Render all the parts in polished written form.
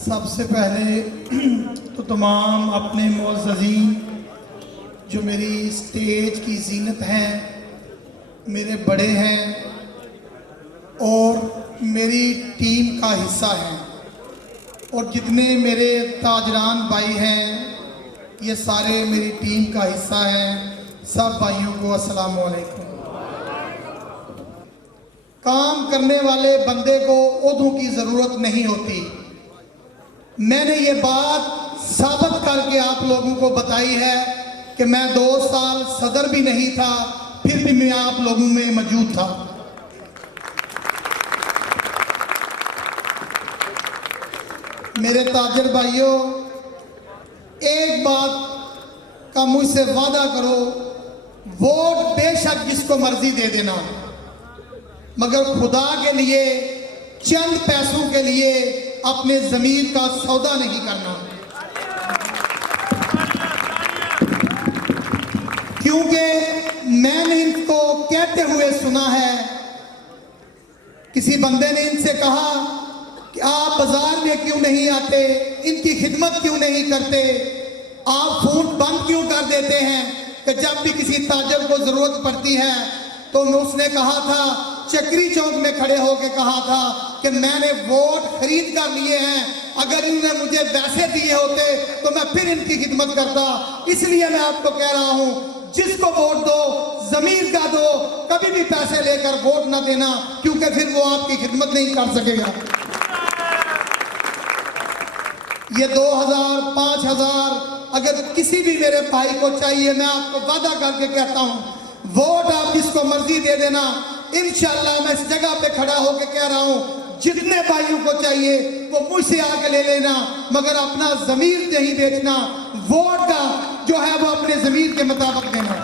सबसे पहले तो तमाम अपने मुअज़्ज़ज़ीन जो मेरी स्टेज की ज़ीनत हैं, मेरे बड़े हैं और मेरी टीम का हिस्सा हैं, और जितने मेरे ताजरान भाई हैं ये सारे मेरी टीम का हिस्सा हैं। सब भाइयों को अस्सलाम वालेकुम। काम करने वाले बंदे को ओहदों की ज़रूरत नहीं होती। मैंने ये बात साबित करके आप लोगों को बताई है कि मैं 2 साल सदर भी नहीं था, फिर भी मैं आप लोगों में मौजूद था। मेरे ताजर भाइयों, एक बात का मुझसे वादा करो, वोट बेशक जिसको मर्जी दे देना, मगर खुदा के लिए चंद पैसों के लिए अपने ज़मीर का सौदा नहीं करना। क्योंकि मैंने इनको कहते हुए सुना है, किसी बंदे ने इनसे कहा कि आप बाजार में क्यों नहीं आते, इनकी खिदमत क्यों नहीं करते, आप फोन बंद क्यों कर देते हैं कि जब भी किसी ताजर को जरूरत पड़ती है। तो उसने कहा था, चक्री चौक में खड़े होकर कहा था कि मैंने वोट खरीद कर लिए हैं, अगर इन्होंने मुझे वैसे दिए होते तो मैं फिर इनकी खिदमत करता। इसलिए मैं आपको कह रहा हूं, जिसको वोट दो जमीर का दो, कभी भी पैसे लेकर वोट ना देना, क्योंकि फिर वो आपकी खिदमत नहीं कर सकेगा। ये 2000 5000 अगर किसी भी मेरे भाई को चाहिए, मैं आपको वादा करके कहता हूं, वोट आप जिसको मर्जी दे देना। इंशाल्लाह मैं इस जगह पे खड़ा होकर कह रहा हूं, जितने भाइयों को चाहिए वो मुझसे आके ले लेना, मगर अपना जमीर नहीं बेचना। वोट का जो है वो अपने जमीर के मुताबिक देना।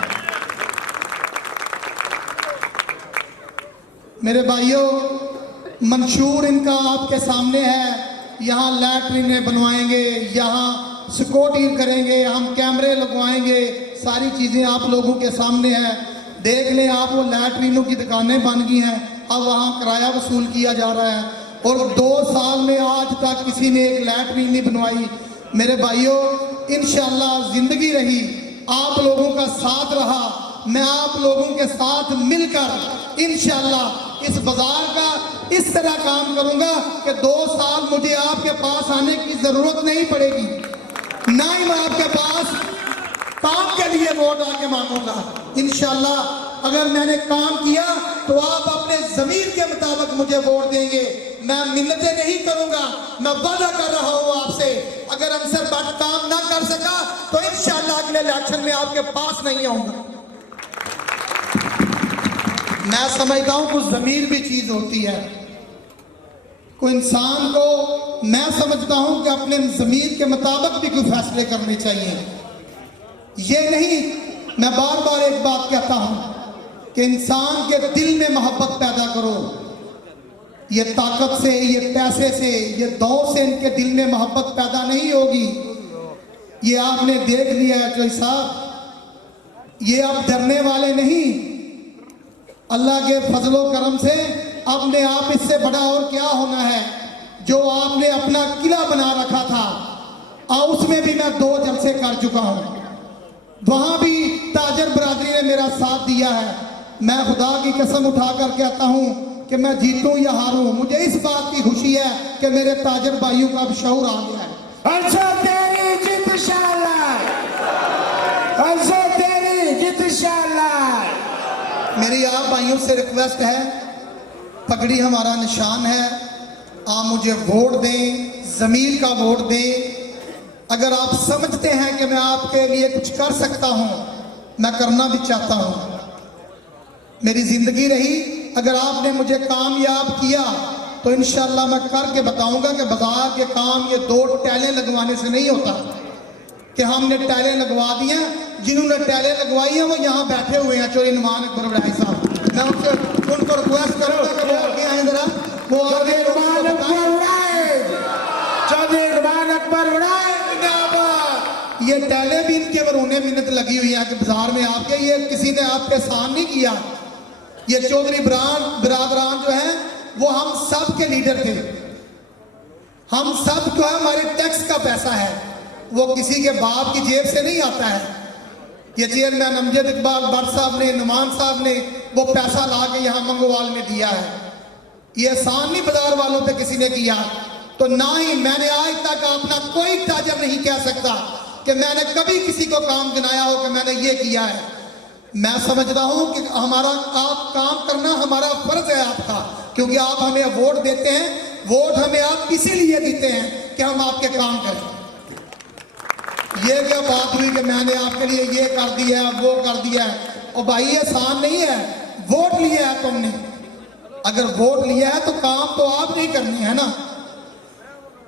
मेरे भाइयों, मंशूर इनका आपके सामने है। यहाँ लैट्रिन बनवाएंगे, यहाँ सिक्योरिटी करेंगे, हम कैमरे लगवाएंगे, सारी चीज़ें आप लोगों के सामने हैं। देख लें आप, वो लैट्रिनों की दुकानें बन गई हैं, अब वहाँ किराया वसूल किया जा रहा है, और 2 साल में आज तक किसी ने एक लैट्रिन नहीं बनवाई। मेरे भाइयों, इंशाल्लाह जिंदगी रही, आप लोगों का साथ रहा, मैं आप लोगों के साथ मिलकर इंशाल्लाह इस बाजार का इस तरह काम करूंगा कि 2 साल मुझे आपके पास आने की जरूरत नहीं पड़ेगी, ना ही मैं आपके पास काम के लिए वोट आके मांगूंगा। इंशाल्लाह अगर मैंने काम किया तो आप अपने जमीर के मुताबिक मुझे वोट देंगे। मैं मिन्नतें नहीं करूंगा, मैं वादा कर रहा हूं आपसे, अगर अनसर भट्ट काम ना कर सका तो इंशाल्लाह अगले इलेक्शन में आपके पास नहीं आऊंगा। मैं समझता हूं कुछ जमीर भी चीज होती है, कोई इंसान को मैं समझता हूं कि अपने जमीर के मुताबिक भी कोई फैसले करने चाहिए। ये नहीं, मैं बार बार एक बात कहता हूं कि इंसान के दिल में मोहब्बत पैदा करो। ये ताकत से, ये पैसे से, ये दौर से इनके दिल में मोहब्बत पैदा नहीं होगी। ये आपने देख लिया है चोई साहब, ये अब डरने वाले नहीं। अल्लाह के फजलो करम से अपने आप इससे बड़ा और क्या होना है। जो आपने अपना किला बना रखा था, उसमें भी मैं 2 जलसे कर चुका हूं, वहां भी ताजर बरादरी ने मेरा साथ दिया है। मैं खुदा की कसम उठाकर कहता हूं कि मैं जीतूं या हारूं, मुझे इस बात की खुशी है कि मेरे ताजर भाइयों का अब शऊर आ गया है। अच्छा तेरी जीत इंशाल्लाह, अच्छा तेरी जीत इंशाल्लाह। मेरी आप भाइयों से रिक्वेस्ट है, पगड़ी हमारा निशान है, आप मुझे वोट दें, ज़मीर का वोट दें। अगर आप समझते हैं कि मैं आपके लिए कुछ कर सकता हूं, मैं करना भी चाहता हूं, मेरी जिंदगी रही, अगर आपने मुझे कामयाब किया तो इंशाल्लाह मैं करके बताऊंगा कि बाजार के काम ये 2 टैलें लगवाने से नहीं होता कि हमने टैलें लगवा दी हैं। जिन्होंने टैलें लगवाई हैं वो यहाँ बैठे हुए हैं, चोरी नुमान अकबर भाई साहब, मैं उनको रिक्वेस्ट करूंगा कि वो आगे आए, जरा वो आगे ये टैले भी इनके बरूने मिन्नत लगी हुई है कि बाजार में आपके, ये किसी ने आपके एहसान नहीं किया। ये चौधरी बिरादरान जो है वो हम सब के लीडर थे, हम सब जो है हमारे टैक्स का पैसा है, वो किसी के बाप की जेब से नहीं आता है। ये चेयरमैन अमजद इकबाल भट्ट साहब ने, नुमान साहब ने वो पैसा ला के यहाँ मंगोवाल में दिया है। ये एहसान नहीं बाजार वालों पे किसी ने किया। तो ना ही मैंने आज तक अपना कोई ताजर नहीं कह सकता कि मैंने कभी किसी को काम गिनाया हो कि मैंने ये किया है। मैं समझता हूँ कि हमारा आप काम करना हमारा फर्ज है आपका, क्योंकि आप हमें वोट देते हैं। वोट हमें आप इसीलिए देते हैं कि हम आपके काम करें। ये क्या बात हुई कि मैंने आपके लिए ये कर दिया है, वो कर दिया है। और भाई ये आसान नहीं है, वोट लिया है तुमने। अगर वोट लिया है तो काम तो आप नहीं करनी है ना।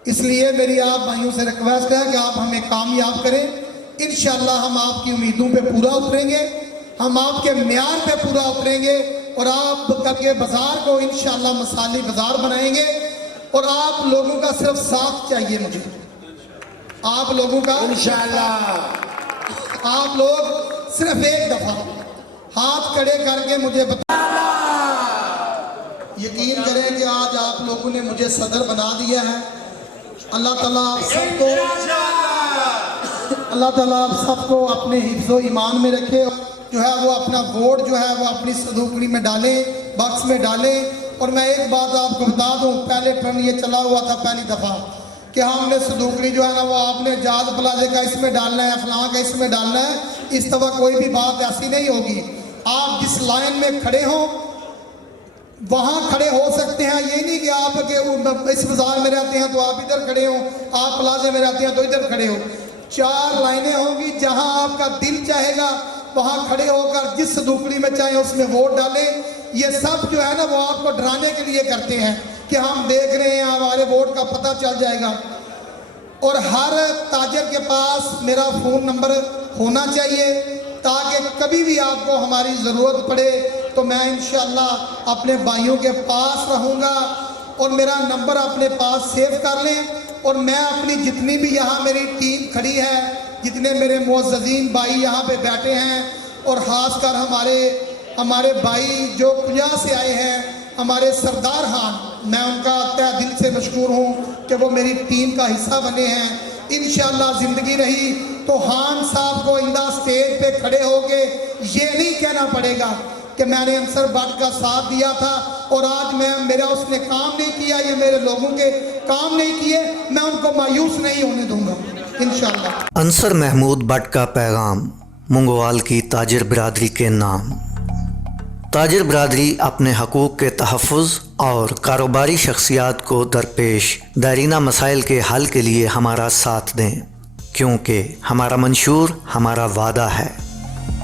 इसलिए मेरी आप भाइयों से रिक्वेस्ट है कि आप हमें कामयाब करें। इंशाल्लाह हम आपकी उम्मीदों पे पूरा उतरेंगे, हम आपके म्यार पे पूरा उतरेंगे और आप करके बाजार को इंशाल्लाह मसाली बाजार बनाएंगे। और आप लोगों का सिर्फ साथ चाहिए मुझे, आप लोगों का इंशाल्लाह। आप लोग सिर्फ एक दफा हाथ खड़े करके मुझे यकीन करें कि आज आप लोगों ने मुझे सदर बना दिया है। अल्लाह ताला आप सबको अपने हिफ्ज़ो ईमान में रखे। जो है वो अपना वोट जो है वो अपनी सदूकड़ी में डालें, बक्स में डालें। और मैं एक बात आपको बता दूं, पहले ट्रेंड ये चला हुआ था पहली दफ़ा कि हमने सदूकड़ी जो है ना वो आपने जाद प्लाजे का इसमें डालना है, फलां का इसमें डालना है। इस दफ़ा कोई भी बात ऐसी नहीं होगी। आप जिस लाइन में खड़े हों वहाँ खड़े हो सकते हैं। ये नहीं कि आप के इस बाजार में रहते हैं तो आप इधर खड़े हो, आप प्लाजे में रहते हैं तो इधर खड़े हो। 4 लाइनें होंगी, जहाँ आपका दिल चाहेगा वहाँ खड़े होकर जिस सदूकड़ी में चाहे उसमें वोट डालें। ये सब जो है ना वो आपको डराने के लिए करते हैं कि हम देख रहे हैं, हमारे वोट का पता चल जाएगा। और हर ताजर के पास मेरा फ़ोन नंबर होना चाहिए ताकि कभी भी आपको हमारी ज़रूरत पड़े तो मैं इंशाअल्लाह अपने भाइयों के पास रहूँगा। और मेरा नंबर अपने पास सेव कर लें। और मैं अपनी जितनी भी यहाँ मेरी टीम खड़ी है, जितने मेरे मोअज़्ज़ज़ीन भाई यहाँ पे बैठे हैं, और ख़ासकर हमारे भाई जो कुजा से आए हैं, हमारे सरदार खान, मैं उनका तहे दिल से मशकूर हूँ कि वो मेरी टीम का हिस्सा बने हैं। इंशाअल्लाह ज़िंदगी रही तो खान साहब को इंदा स्टेज पे खड़े होके ये नहीं कहना पड़ेगा कि मैंने अंसर भट्ट का साथ दिया था और आज मेरा उसने काम नहीं किया, ये मेरे लोगों के काम नहीं किए। मैं उनको मायूस नहीं होने दूंगा इंशाअल्लाह। अंसर महमूद भट्ट का पैगाम मुंगोवाल की ताजिर बिरादरी के नाम। ताजिर बिरादरी अपने हकूक़ के तहफ़्फ़ुज़ और कारोबारी शख्सियात को दरपेश दायरीना मसाइल के हल के लिए हमारा साथ दें, क्योंकि हमारा मंशूर हमारा वादा है।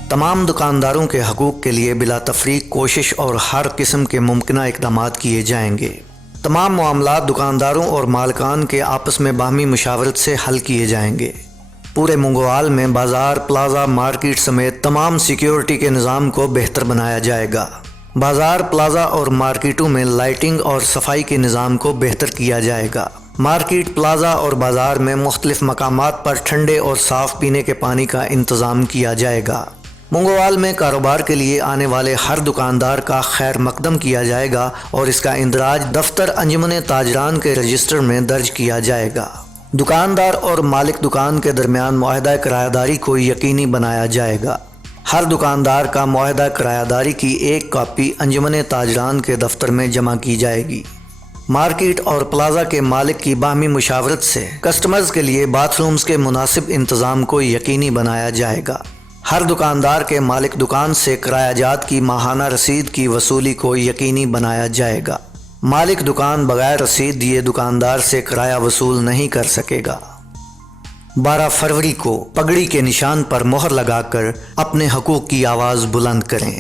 तमाम दुकानदारों के हकूक़ के लिए बिला तफरीक कोशिश और हर किस्म के मुमकिना इक़दामात किए जाएंगे। तमाम मामलात दुकानदारों और मालिकान के आपस में बाहमी मुशावरत से हल किए जाएंगे। पूरे मुंगोवाल में बाज़ार, प्लाज़ा, मार्केट समेत तमाम सिक्योरिटी के निज़ाम को बेहतर बनाया जाएगा। बाज़ार, प्लाज़ा और मार्केटों में लाइटिंग और सफाई के निज़ाम को बेहतर किया जाएगा। मार्केट, प्लाज़ा और बाज़ार में मुख्तलिफ मकामात पर ठंडे और साफ़ पीने के पानी का इंतज़ाम किया जाएगा। मुंगोवाल में कारोबार के लिए आने वाले हर दुकानदार का खैर मकदम किया जाएगा और इसका इंदराज दफ्तर अंजुमन ताजरान के रजिस्टर में दर्ज किया जाएगा। दुकानदार और मालिक दुकान के दरमियान मुआहदा किरायादारी को यकीनी बनाया जाएगा। हर दुकानदार का मुआहदा किरायादारी की एक कॉपी अंजुमन ताजरान के दफ्तर में जमा की जाएगी। मार्केट और प्लाजा के मालिक की बाहमी मुशावरत से कस्टमर्स के लिए बाथरूम्स के मुनासिब इंतज़ाम को यकीनी बनाया जाएगा। हर दुकानदार के मालिक दुकान से किरायाजात की माहाना रसीद की वसूली को यकीनी बनाया जाएगा। मालिक दुकान बगैर रसीद दिए दुकानदार से किराया वसूल नहीं कर सकेगा। 12 फरवरी को पगड़ी के निशान पर मोहर लगाकर अपने हकूक़ की आवाज़ बुलंद करें।